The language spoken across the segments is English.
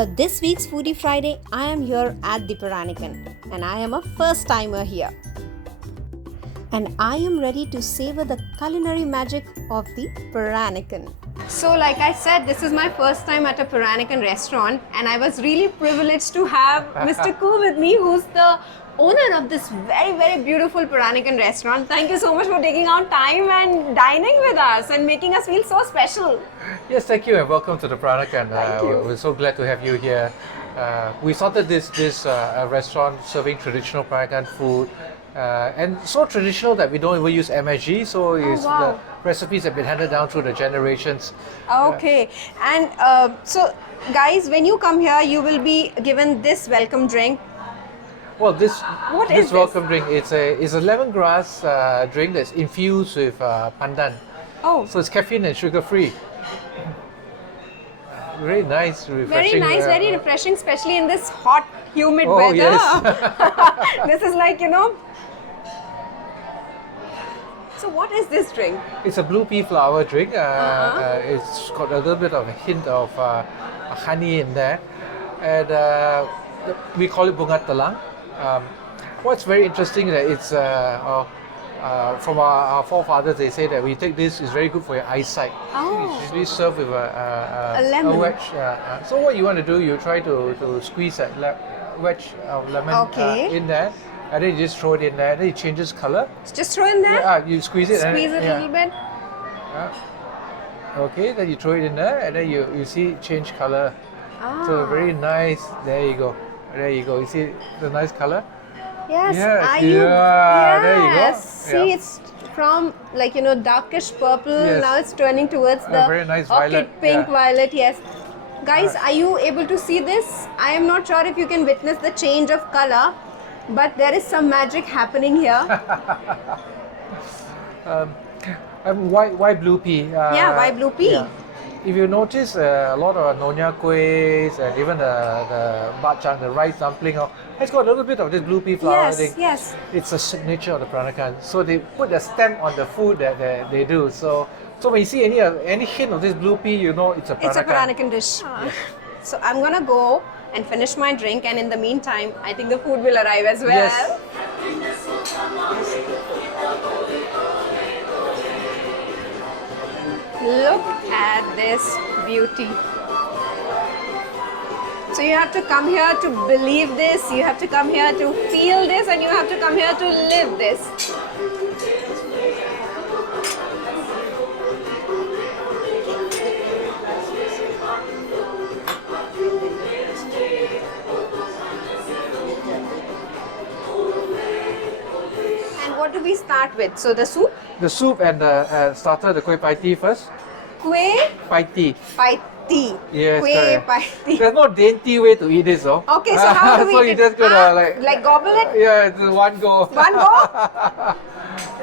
For this week's Foodie Friday, I am here at the Peranakan and I am a first timer here. And I am ready to savor the culinary magic of the Peranakan. So like I said, this is my first time at a Peranakan restaurant and I was really privileged to have Mr. Khoo with me, who's the owner of this very, very beautiful Peranakan restaurant. Thank you so much for taking out time and dining with us and making us feel so special. Yes, thank you and welcome to the Perankan. We're so glad to have you here. We started this restaurant serving traditional Peranakan food and so traditional that we don't even use MSG, so the recipes have been handed down through the generations. Okay, and so guys, when you come here, you will be given this welcome drink. Well, this this? welcome drink, it's a lemongrass drink that's infused with pandan. Oh, So it's caffeine and sugar free. Very nice, refreshing. very nice, very refreshing, especially in this hot, humid Oh, weather. yes. This is like, you know. So what is this drink? It's a blue pea flower drink. It's got a little bit of a hint of honey in there, and we call it bunga telang. What's very interesting is that it's from our forefathers. They say that we take this is very good for your eyesight. Oh. It's usually served with A lemon. wedge. So what you want to do, you try to squeeze that wedge of lemon Okay. in there, and then you just throw it in there. Then it changes color. Just throw in there. You squeeze it. Squeeze it a little bit. Okay, then you throw it in there, and then you see it change color. Ah. So very nice. There you go. There you go. You see the nice color? Yes. Yes, Are you? yeah, there you go. Yes. See, Yeah. it's from like, you know, darkish purple. Yes. Now it's turning towards the very nice orchid violet, pink yeah. violet. Yes. Guys, are you able to see this? I am not sure if you can witness the change of color, but there is some magic happening here. Why blue pea? Yeah, why blue pea? If you notice, a lot of Nonya kuehs and even the bachang, the rice dumpling, it's got a little bit of this blue pea flour. Yes, yes. It's a signature of the Peranakan. So they put a stamp on the food that they do. So when you see any hint of this blue pea, you know it's a Peranakan. It's a Peranakan dish. So I'm gonna go and finish my drink, and in the meantime, I think the food will arrive as well. Yes. Look at this beauty. So you have to come here to believe this, you have to come here to feel this, and you have to come here to live this. And what do we start with? So the soup? The soup and the starter, the kueh pai tea first. Kueh Pai tea. pai tea. Yes, Kueh correct. pai tea. There's no dainty way to eat this, though. Okay, so how do we So eat you it? just gotta like gobble it? Yeah, it's one go. One go?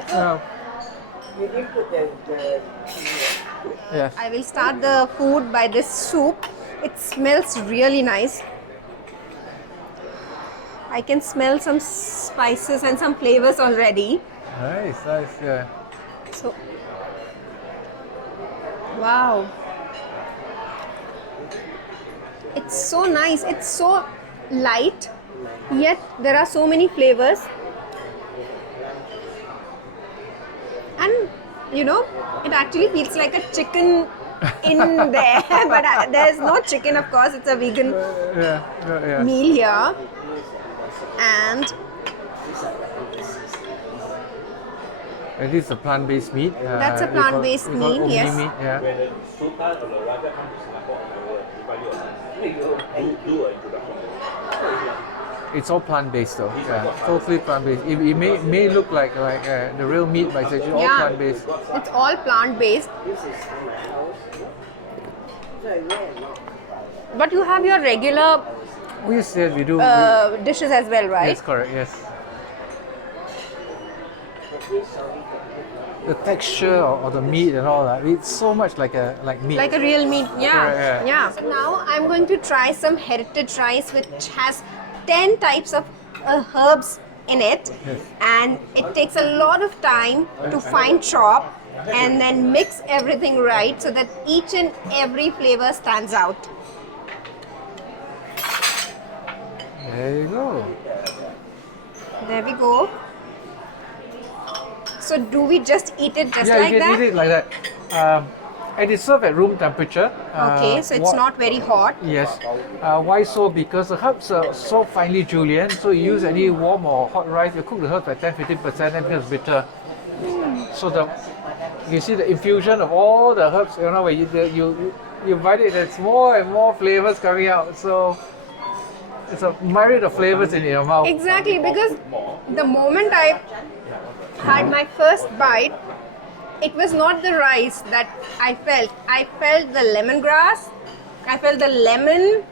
Yeah. Yes. I will start the food by this soup. It smells really nice. I can smell some spices and some flavors already. Nice, yeah. So, wow. It's so nice. It's so light, yet there are so many flavors. And you know, it actually feels like a chicken in there, but there's no chicken, of course. It's a vegan Yeah. meal here. And And this is a plant-based meat. That's a plant-based we call meat, omni yes. meat, yeah. It's all plant-based though. Yeah, totally plant-based. It may look like the real meat, but it's actually all yeah, plant-based. it's all plant-based. But you have your regular Yes, we do. dishes as well, right? Yes, correct. Yes. The texture of the meat and all that, it's so much like meat. Like a real meat, Yeah. yeah. So now I'm going to try some heritage rice, which has 10 types of herbs in it, Yes. and it takes a lot of time to fine chop and then mix everything right so that each and every flavor stands out. There you go. There we go. So do we just eat it just Yeah, like you can that? eat it like that. And it's served at room temperature. Okay, so it's not very hot. Yes. Why so? Because the herbs are so finely julienne, so you use any warm or hot rice, you cook the herbs by 10-15% and it becomes bitter. So you see the infusion of all the herbs, you know, when you bite it, there's more and more flavors coming out. So it's a myriad of flavors in your mouth. Exactly, because the moment I had my first bite, it was not the rice that I felt. I felt the lemongrass, I felt the lemon,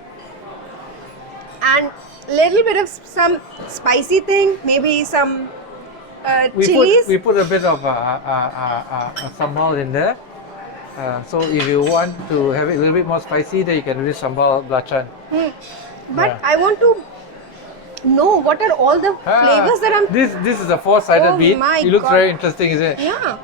and little bit of some spicy thing, maybe some chilies. We put a bit of sambal in there. So if you want to have it a little bit more spicy, then you can use sambal belacan. But Yeah. I want to know what are all the flavors that I'm... This is a four-sided Oh bean. my It looks God. very interesting, isn't it? Yeah.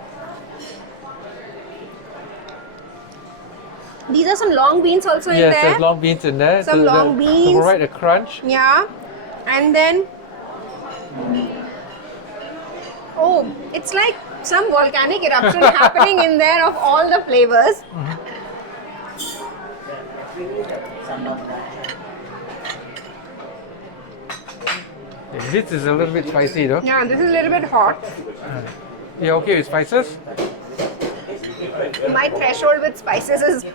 These are some long beans also in Yes, there. there's long beans in there. Some long To beans. provide a crunch. Yeah. And then... Oh, it's like some volcanic eruption happening in there of all the flavors. This is a little bit spicy though. Yeah, this is a little bit hot. You okay with spices? My threshold with spices is,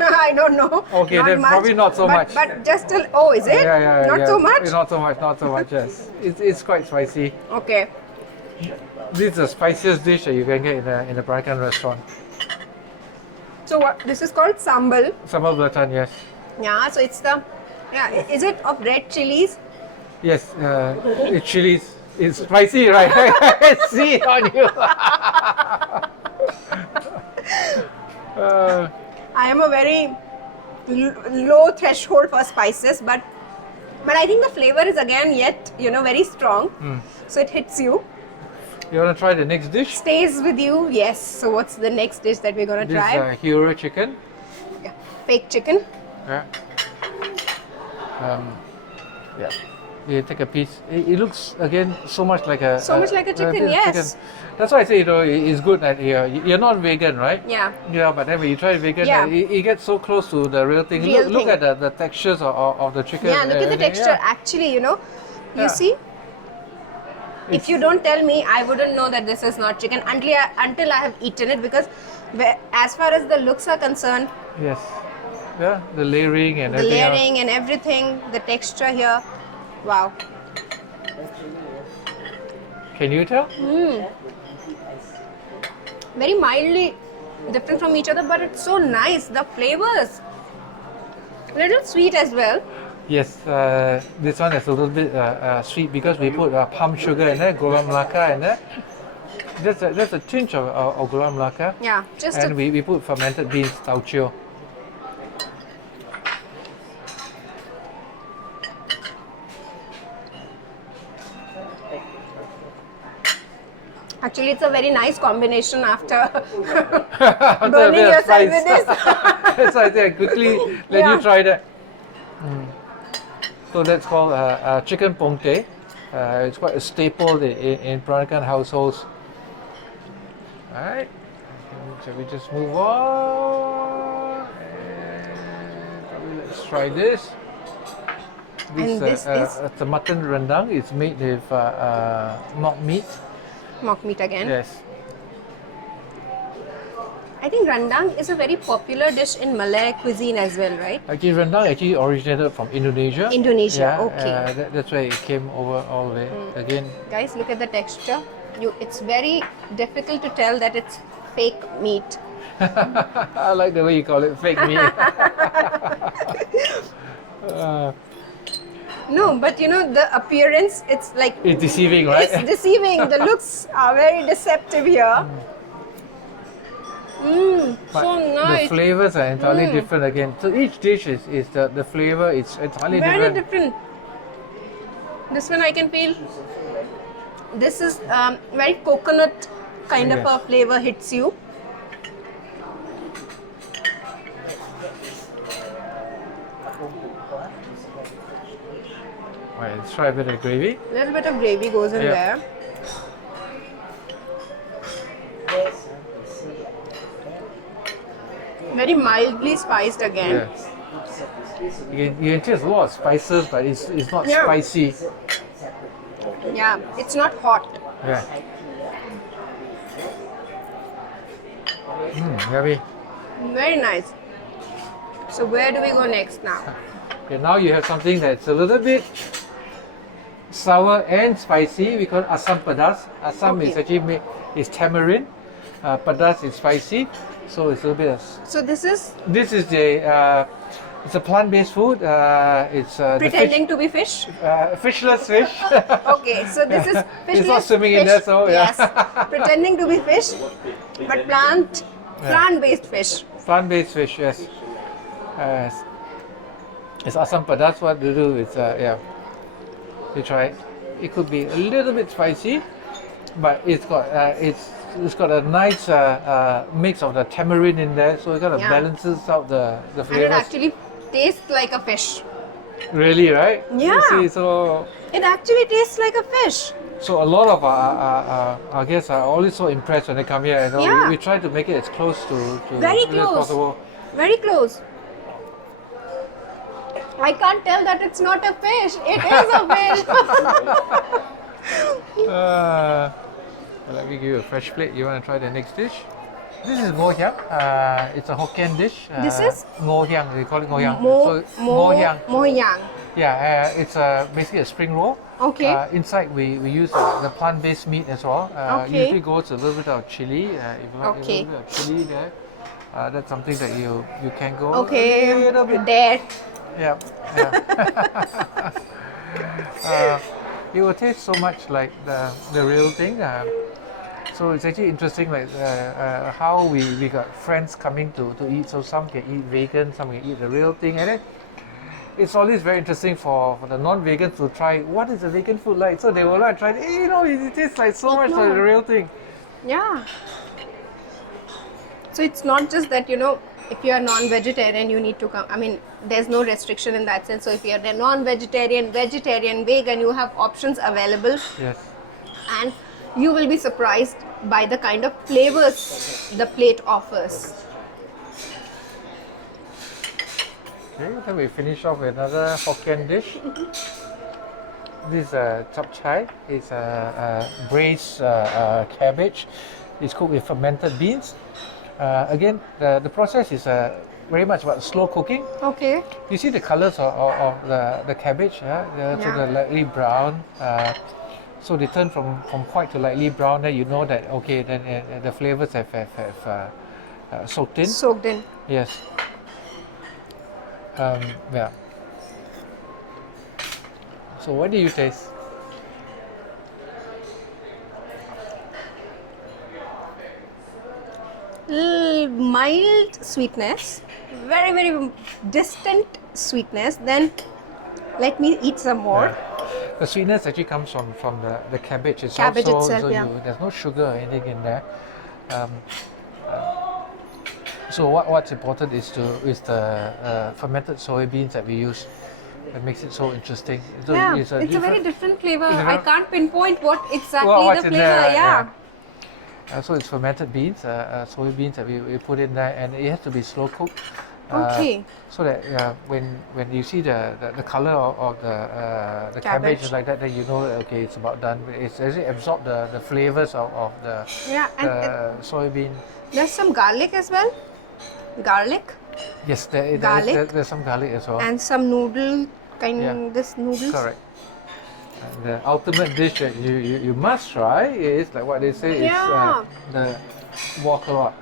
I don't know. Okay, not then much, probably not so much. But just a, oh, is it? Not so much? Not so much, not so much, yes. It's quite spicy. Okay. This is the spiciest dish that you can get in a Peranakan restaurant. So what, this is called sambal. Sambal belacan, yes. Yeah, so it's the, yeah, is it of red chilies? Yes, it's chilies. It's spicy, right? I see it on you. I am a very low threshold for spices, but I think the flavor is again yet, very strong. So it hits you, You want to try the next dish? stays with you. Yes. So what's the next dish that we're gonna This try? is hero chicken. Yeah. Fake chicken. Yeah. Yeah. You take a piece. It looks again so much like a Much like a chicken, bit of yes. That's why I say it's good that you're not vegan, right? Yeah. Yeah, but then when you try vegan, Yeah. It gets so close to the real thing. Real Look thing. at the textures of the chicken. Yeah, look at the texture. Yeah. Actually, you Yeah. see, if It's- you don't tell me, I wouldn't know that this is not chicken until I have eaten it, because as far as the looks are concerned, Yes. Yeah, the layering and the everything else. layering and everything, the texture here, wow. Can you tell? Very mildly different from each other, but it's so nice. The flavors, little sweet as well. Yes, this one is a little bit sweet because we put palm sugar in there, gula melaka in there. There's a tinge of gula melaka. Yeah, just And a, we put fermented beans, taucho. actually it's a very nice combination after After a burning bit of yourself with spice. this. That's why I said quickly let Yeah. you try that. So that's called chicken ponte. It's quite a staple in Peranakan households. Alright, shall we just move on? And probably let's try this. And this is? It's a mutton rendang. It's made with mock meat. Mock meat again. Yes. I think rendang is a very popular dish in Malay cuisine as well, right? Actually, rendang actually originated from Indonesia. Indonesia, Yeah, okay. That's where it came over all the way. Again, Guys, look at the texture. It's very difficult to tell that it's fake meat. I like the way you call it fake meat. No, but the appearance, it's like, It's deceiving, right? it's deceiving. The looks are very deceptive here. But So nice. The flavors are entirely different again. So each dish is the flavor it's entirely Very different. different. This one I can feel. This is very coconut kind of a Yes. flavor hits you. Right, let's try a bit of gravy. A little bit of gravy goes in Yeah. there. Very mildly spiced again. Yes. You can taste a lot of spices, but it's not Yeah. spicy. Yeah, it's not hot. Yeah. Yummy. Very nice. So where do we go next now? Okay, now you have something that's a little bit sour and spicy. We call it Assam Pedas. Assam is Okay. actually is tamarind. Pedas is spicy, so it's a little bit of. So this is This is it's a plant-based food. It's pretending to be fish. fishless fish. Okay, so this is fishless It's not swimming in fish. there, so yeah. Yes, pretending to be fish, but plant-based fish. Plant-based fish, yes. It's Assam Pedas. What to do is, you try it. It could be a little bit spicy, but it's got a nice mix of the tamarind in there, so it kind of Yeah. balances out the And it flavors. actually tastes like a fish. Really, right? Yeah. You see, so It actually tastes like a fish. a lot of our guests are always so impressed when they come here. And Yeah. we try to make it as close to Very as close. possible. Very close. I can't tell that it's not a fish. It is a fish. Let me give you a fresh plate. You want to try the next dish? This is Gohan. It's a Hokkien dish. This is? Ngohiang. They call it Ngohiang. Mohyang. Ngohiang. Yeah, it's basically a spring roll. Okay. Inside we use the plant-based meat as well. Okay. Usually goes a little bit of chili. If you want Okay. a little bit of chili there, that's something that you can go Okay. a little bit. There. Yeah. It will taste so much like the real thing. So it's actually interesting, like how we got friends coming to eat. So some can eat vegan, some can eat the real thing, and then it's always very interesting for the non-vegans to try what is the vegan food like. So they will like try. Hey, it tastes like so much like the real thing. Yeah. So it's not just that, if you are non-vegetarian, you need to come. I mean, there's no restriction in that sense. So if you're a non-vegetarian, vegetarian, vegan, you have options available. Yes. And you will be surprised by the kind of flavors the plate offers. Okay, then we finish off with another Hokkien dish. This chap chai is braised cabbage. It's cooked with fermented beans. Again, the process is very much about slow cooking. Okay. You see the colors of the cabbage, they're sort of lightly brown. So they turn from white to lightly brown. Then you know that okay, then the flavors have soaked in. Soaked in. Yes. Yeah. So what do you taste? Mild sweetness, very, very distant sweetness. Then let me eat some more. Yeah. The sweetness actually comes from the cabbage itself. Cabbage itself, so yeah. There's no sugar or anything in there. So what's important is the fermented soybeans that we use. That makes it so interesting. So Yeah, it's a very different flavor. I different- can't pinpoint what exactly what's the in flavor. there, Yeah. So it's fermented beans, soybeans that we put in there, and it has to be slow cooked. Okay. So that when you see the color of the cabbage like that, then you know that, okay, it's about done. It's actually absorbed the flavors of the Yeah, and soybean. there's some garlic as well. Garlic Yes, Garlic. there's some garlic as well. and some noodle Yeah. this noodles. Correct. And the ultimate dish that you must try is like what they say Yeah. is the walkerot.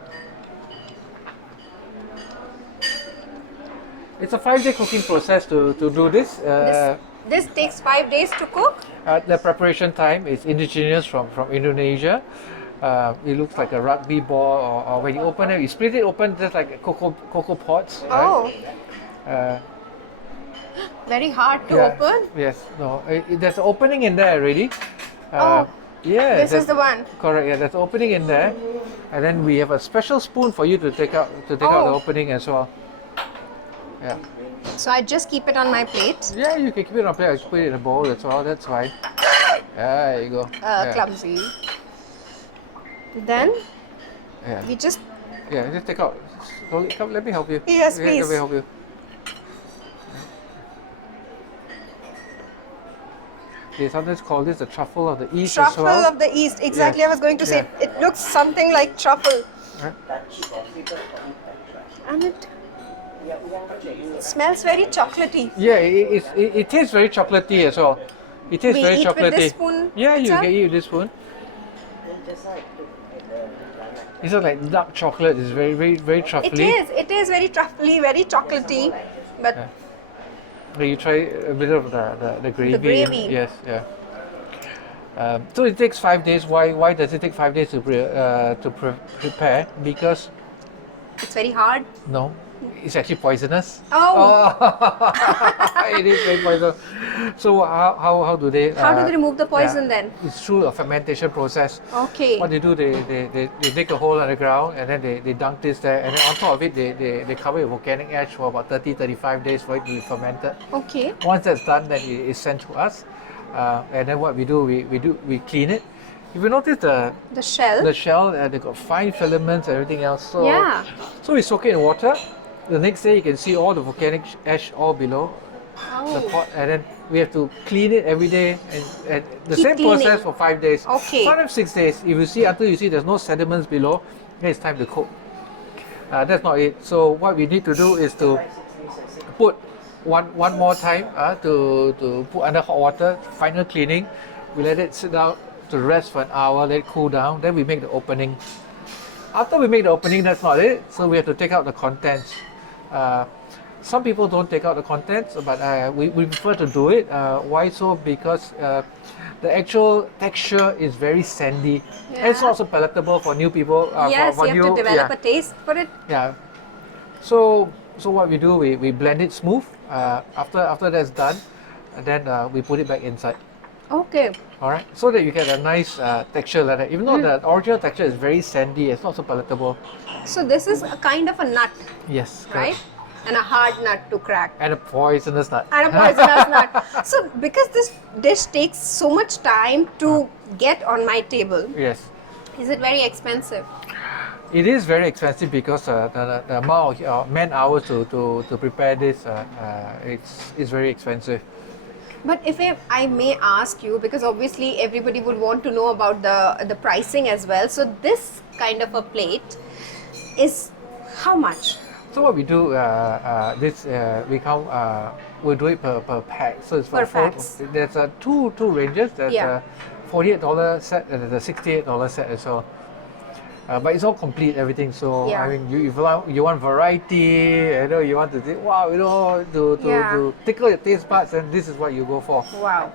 It's a 5-day cooking process to do this. This takes 5 days to cook. The preparation time is indigenous from Indonesia. It looks like a rugby ball, or when you open it, you split it open just like cocoa pods. Right? Oh, Uh, very hard to yeah. open. Yes. No. There's an opening in there already. Oh, Yeah. this is the one. Correct. Yeah. There's an opening in there, and then we have a special spoon for you to take out the Oh. opening as well. Yeah. So I just keep it on my plate. Yeah, you can keep it on plate. I put it in a bowl as well. That's fine. There you go. Yeah. Clumsy. Then Yeah. we just. Yeah, just take out. Slowly. Come, let me help you. Yes, Yeah, please. Let me help you. They sometimes call this the truffle of the East Truffle as well. of the East. Exactly, Yes. I was going to say. Yeah. It looks something like truffle. Right. And it smells very chocolatey. Yeah, it tastes very chocolatey as well. It tastes We very eat chocolatey. with this spoon Yeah, you itself? can eat with this spoon. It's not like dark chocolate. It's very truffly. It is very truffly, very chocolatey. But Yeah. Okay, you try a bit of the gravy. The gravy. Yes, yeah. So it takes 5 days. Why does it take 5 days to prepare? Because it's very hard. no, it's actually poisonous. Oh. It is very poisonous. So how do they? How do they remove the poison then? It's through a fermentation process. Okay. What they do, they dig a hole underground and then they dunk this there, and then on top of it they cover it with volcanic ash for about 30-35 days for it to be fermented. Okay. Once that's done, then it is sent to us, and then what we do, we clean it. If you notice The shell. the shell, they got fine filaments and everything else. So Yeah. so we soak it in water. The next day you can see all the volcanic ash all below the Oh. pot, and then we have to clean it every day, and the Keep same cleaning. process for 5 days. Okay. Sometimes 6 days. If you see until you see there's no sediments below, then it's time to cook. That's not it. So what we need to do is to put one more time to put under hot water, final cleaning. We let it sit down to rest for an hour, let it cool down. Then we make the opening. After we make the opening, that's not it. So we have to take out the contents. Some people don't take out the contents, but we prefer to do it. Why so? Because the actual texture is very sandy. And it's Yeah. also palatable for new people. Yes, for you have to develop yeah. a taste for it. Yeah. So what we do, we blend it smooth. After that's done, and then we put it back inside. Okay. All right, so that you get a nice texture like that. Even though the original texture is very sandy, it's not so palatable. So this is a kind of a nut, Yes, right? correct. And a hard nut to crack. And a poisonous nut. And a poisonous nut. So because this dish takes so much time to get on my table, Yes. is it very expensive? It is very expensive because the amount of man hours to prepare this it's very expensive. But if I may ask you, because obviously everybody would want to know about the pricing as well. So this kind of a plate is how much? So what we do, we'll do it per pack. So it's Per for packs. There's two ranges. There's Yeah. a $48 set and there's a $68 set as well. But it's all complete, everything. So Yeah. I mean, you want variety, you want to think, wow, Yeah. to tickle your taste buds, and this is what you go for. Wow.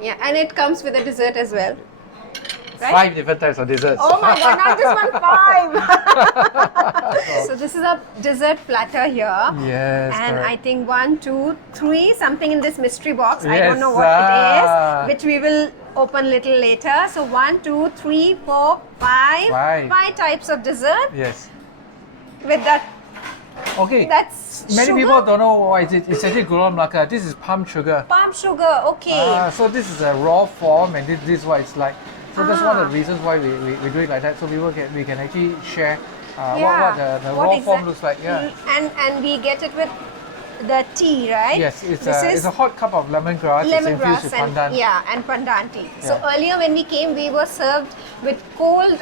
Yeah, and it comes with a dessert as well. Right? 5 different types of desserts. Oh my god, not just one, 5! So this is a dessert platter here. Yes, And correct. I think 1, 2, 3, something in this mystery box. I Yes, don't know what it is, which we will open little later. So 1, 2, 3, 4, 5. Five. 5 types of dessert Yes. with that. Okay. That's Many sugar? people don't know what it is. It's actually gula melaka. This is palm sugar. Palm sugar, okay. So this is a raw form, and this is what it's like. So that's one of the Ah. reasons why we do it like that. So we can actually share what Yeah. the What raw form exact- looks like. Yeah. And we get it with the tea, right? Yes, it's This a hot cup of lemongrass. It's infused lemongrass with and pandan. and pandan tea. So Yeah. earlier when we came, we were served with cold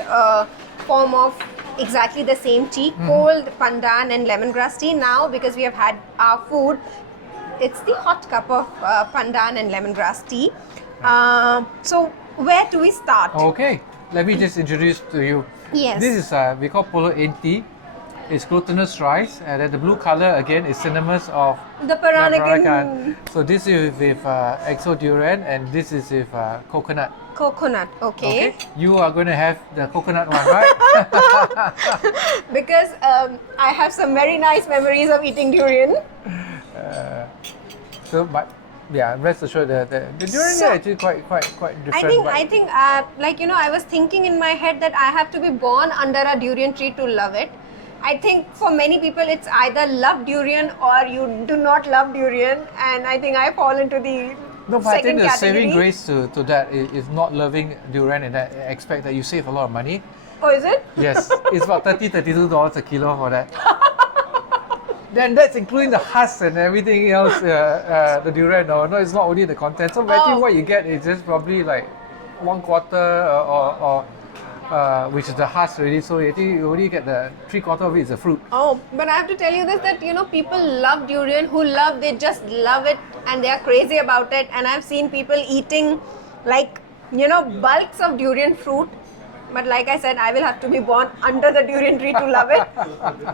form of exactly the same tea, cold pandan and lemongrass tea. Now because we have had our food, it's the hot cup of pandan and lemongrass tea. So where do we start? Okay, let me just introduce to you. Yes. This is we call polo tea. It's glutinous rice, and then the blue color again is cinnamons of The Peranakan So this is with exo durian, and this is with coconut. coconut. Okay. You are going to have the coconut one, right? Because I have some very nice memories of eating durian. But yeah, rest assured the durian is So- actually quite different. I think, like I was thinking in my head that I have to be born under a durian tree to love it. I think for many people it's either love durian or you do not love durian, and I think I fall into the No, but I think second the category. saving grace to that is not loving durian in that aspect that you save a lot of money. Oh, is it? Yes, it's about $32 a kilo for that. Then that's including the husk and everything else, the durian. No, it's not only the content. So actually what you get is just probably like 1/4 or which is the husk already. So you only get the 3/4 of it is the fruit. Oh, but I have to tell you this, that people love durian, they just love it and they are crazy about it. And I've seen people eating like, bulks of durian fruit. But like I said, I will have to be born under the durian tree to love it.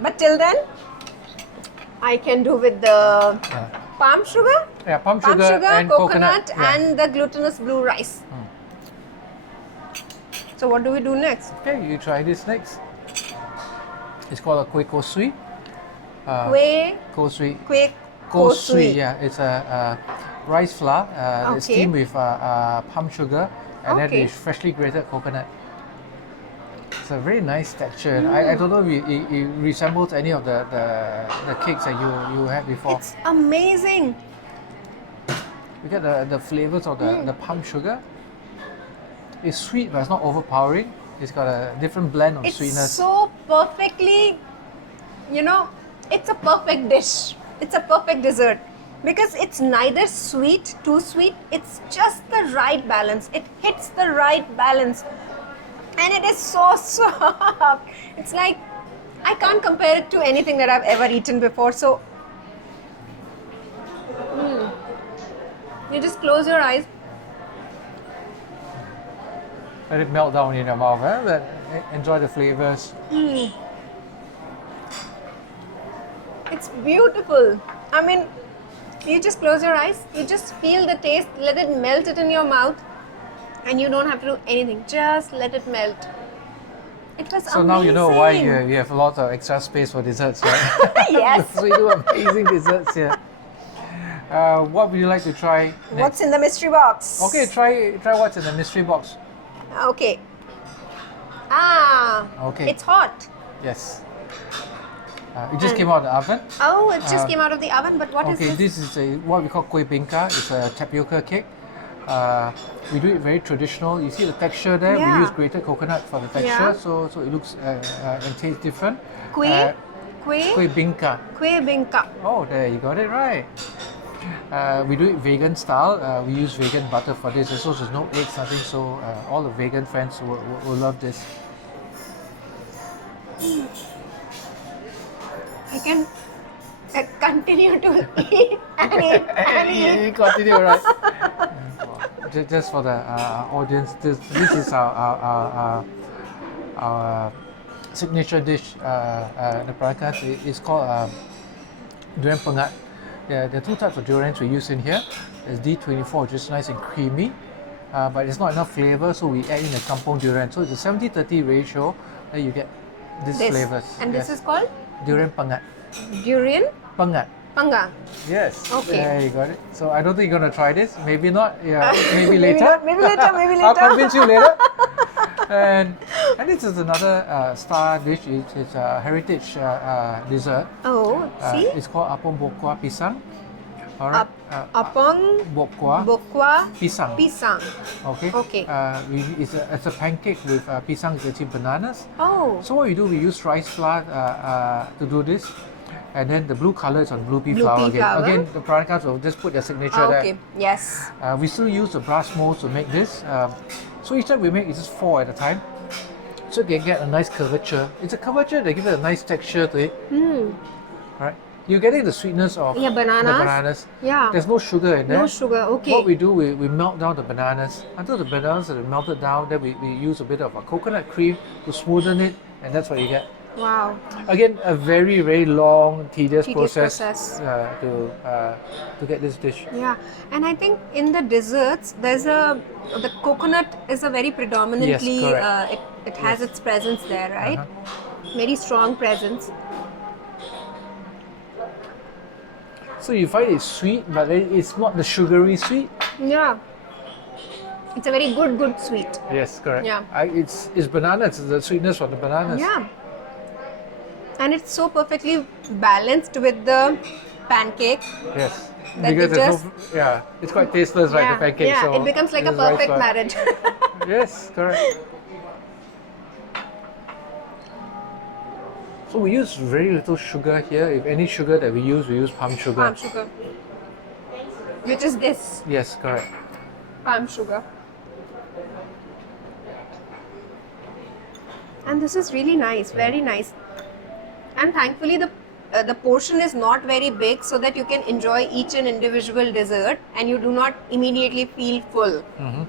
But till then, I can do with the palm sugar. Yeah, palm sugar and coconut yeah. and the glutinous blue rice. So what do we do next? Okay, you try this next. It's called a kueh kosui. Kueh Kosui. kosui. Yeah, it's a rice flour. It's steamed with palm sugar and then with freshly grated coconut. It's a very nice texture. I don't know if it resembles any of the cakes that you had before. It's amazing. You get the flavors of the palm sugar. It's sweet, but it's not overpowering. It's got a different blend of sweetness. It's so perfectly, it's a perfect dish. It's a perfect dessert. Because it's neither sweet, too sweet. It's just the right balance. It hits the right balance. And it is so soft. It's like, I can't compare it to anything that I've ever eaten before. So, you just close your eyes. Let it melt down in your mouth. Enjoy the flavors. It's beautiful. I mean, you just close your eyes. You just feel the taste. Let it melt it in your mouth. And you don't have to do anything. Just let it melt. It was So amazing. now you know why you have a lot of extra space for desserts, right? Yes. So we do amazing desserts here. What would you like to try next? What's in the mystery box? Okay, try what's in the mystery box. Okay. Okay. It's hot. Yes. It just came out of the oven. Oh, it just came out of the oven, but what is Okay, this? this is what we call kueh bingka. It's a tapioca cake. We do it very traditional. You see the texture there? Yeah. We use grated coconut for the texture, so it looks and tastes different. Kueh Bingka. bingka. Oh, there you got it right. We do it vegan style. We use vegan butter for this. So there's no eggs, nothing. So all the vegan friends will love this. I can continue to eat and eat and eat. Continue, right? Just for the audience, this is our signature dish. The Perankan is called durian pengat. There are two types of durians we use in here. There's D24, which is nice and creamy, but it's not enough flavor, so we add in a kampung durian. So it's a 70-30 ratio that you get these flavors. And this is called? Durian pengat. Durian Pengat. panjang. Yes. Okay. There you got it. So I don't think you're gonna try this. Maybe not. Yeah. Maybe later. Maybe later. I'll convince you later. And this is another star dish. It's a heritage dessert. Oh, see? It's called apong bokwa pisang. Alright. Apong bokwa pisang. pisang. Okay. Okay. It's a pancake with pisang, is actually bananas. Oh. So what we do, we use rice flour to do this. And then the blue color is on blue pea Blue flour pea again. flour. Again, the Perankan will just put their signature Okay. Yes. there. We still use the brass molds to make this. So each time we make is just 4 at a time. So you can get a nice curvature. It's a curvature that gives it a nice texture to it. Right? You're getting the sweetness of Yeah, bananas. the bananas. Yeah. There's no sugar in there. No sugar. Okay. What we do, we melt down the bananas. Until the bananas are melted down, then we use a bit of a coconut cream to smoothen it, and that's what you get. Wow. Again, a very, very long, tedious process. To get this dish. Yeah, and I think in the desserts, the coconut is a very predominantly. Yes, correct. It has its presence there, right? Very strong presence. So you find it's sweet, but it's not the sugary sweet. Yeah. It's a very good sweet. Yes, correct. Yeah. It's bananas. It's the sweetness from the bananas. Yeah. And it's so perfectly balanced with the pancake. Yes. That Because it there's just- no, it's quite tasteless, right? The pancake. yeah, So it becomes like a it's rice perfect one. marriage. Yes, correct. So we use very little sugar here. If any sugar that we use palm sugar. Palm sugar. Which is this, Yes, correct. palm sugar. And this is really nice, very nice. And thankfully the portion is not very big, so that you can enjoy each and individual dessert and you do not immediately feel full. Mm-hmm.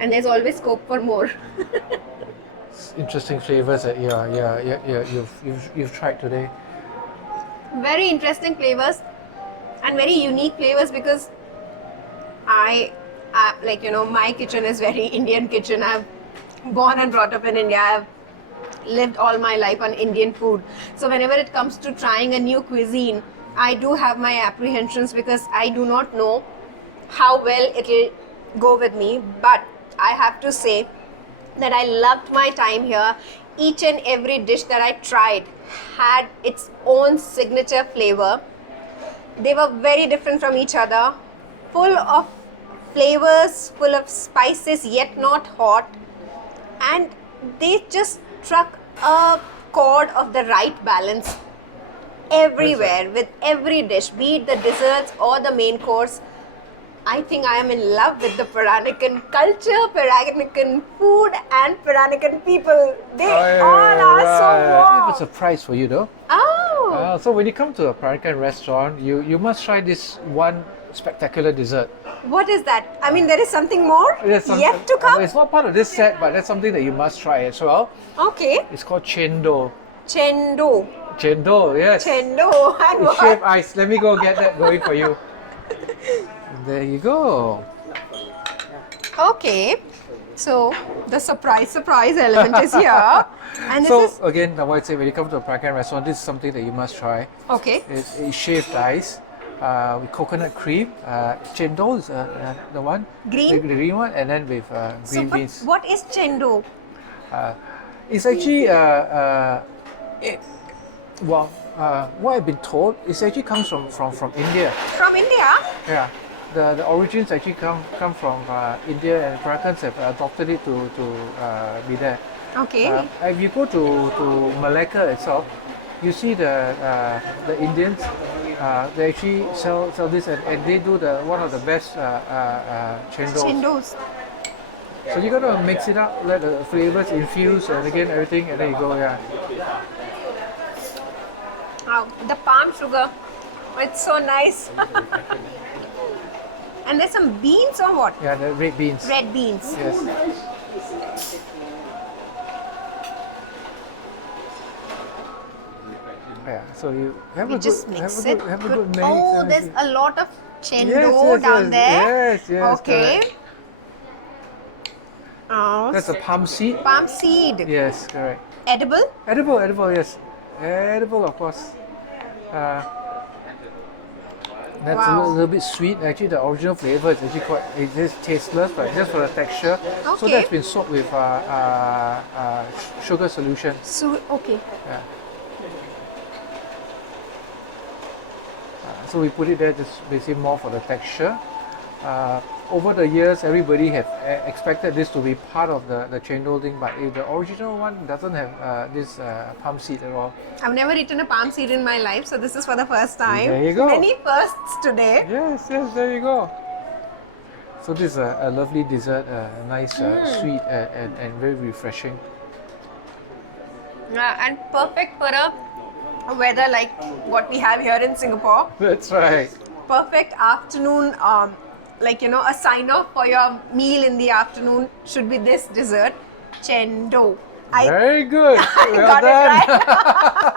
And there's always scope for more. Interesting flavors that you've tried today. Very interesting flavors and very unique flavors, because I like, you know, my kitchen is very Indian kitchen. I've born and brought up in India. I've lived all my life on Indian food. So whenever it comes to trying a new cuisine, I do have my apprehensions, because I do not know how well it'll go with me. But I have to say that I loved my time here. Each and every dish that I tried had its own signature flavor. They were very different from each other, full of flavors, full of spices, yet not hot. And they just struck a chord of the right balance everywhere with every dish, be it the desserts or the main course. I think I am in love with the Peranakan culture, Peranakan food, and Peranakan people. They all are so I have warm. a surprise for you though. Oh, So when you come to a Peranakan restaurant, you must try this one spectacular dessert. what is that? I mean, there is something more yet to come? It's not part of this set, but that's something that you must try as well. Okay. It's called chendo. Chendo. Chendo, yes. Chendo. And It's what? shaved ice. Let me go get that going for you. There you go. Okay. So, the surprise element is here. And this So is... again, like what I say, when you come to a Peranakan restaurant, this is something that you must try. Okay. It's shaved ice with coconut cream. Chendo is the one. Green? The green one, and then with So, green beans. what is chendo? It's actually what I've been told, it actually comes from India. From India? Yeah, the origins actually come from India, and Perakans have adopted it to be there. Okay. If you go to Malacca itself, you see the Indians. They actually sell this, and they do one of the best chendos. Chendos. So you gotta mix it up, let the flavors infuse, and again everything, and there you go. Yeah. The palm sugar. It's so nice. And there's some beans or what? Yeah, the red beans. Red beans. Yes. Yeah. So you have We a just good, mix have it. a good, have a Good. good mix. Oh, and there's it's- a lot of chendo yes, down there. Yes. Okay. Correct. Oh, That's a palm seed. palm seed. Yes, correct. Edible? Edible, yes. Edible, of course. That's a Wow. little bit sweet. Actually, the original flavor is actually it is tasteless, but just for the texture. So Okay. that's been soaked with sugar solution. So, okay. Yeah. So we put it there just basically more for the texture. Over the years, everybody have expected this to be part of the chendol thing, but if the original one doesn't have this palm seed at all. I've never eaten a palm seed in my life, so this is for the first time. There you go. Many firsts today. Yes, there you go. So this is a lovely dessert, nice, sweet, and very refreshing. And perfect for a weather like what we have here in Singapore. That's right. Perfect afternoon, like, you know, a sign off for your meal in the afternoon should be this dessert, chendo. Very good. Well got it done. right.